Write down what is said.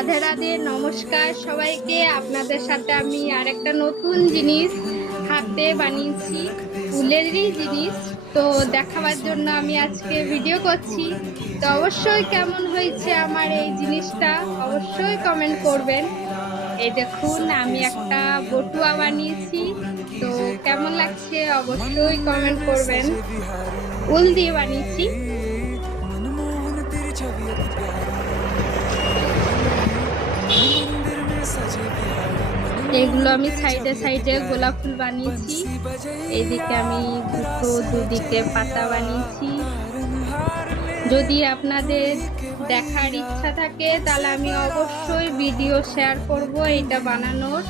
রাধে রাধে, নমস্কার সবাইকে। আপনাদের সাথে আমি আরেকটা নতুন জিনিস হাতে বানিয়েছি, উলেরই জিনিস। তো দেখাবার জন্য আমি আজকে ভিডিও করছি। তো অবশ্যই কেমন হয়েছে আমার এই জিনিসটা অবশ্যই কমেন্ট করবেন। এই দেখুন, আমি একটা বটুয়া বানিয়েছি। তো কেমন লাগছে অবশ্যই কমেন্ট করবেন। উল দিয়ে বানিয়েছি। এগুলো আমি সাইডে সাইডে গোলাপ ফুল বানিয়েছি। এইদিকে আমি দুদিকে পাতা বানিয়েছি। যদি আপনাদের দেখার ইচ্ছা থাকে তাহলে আমি অবশ্যই ভিডিও শেয়ার করব এটা বানানোর।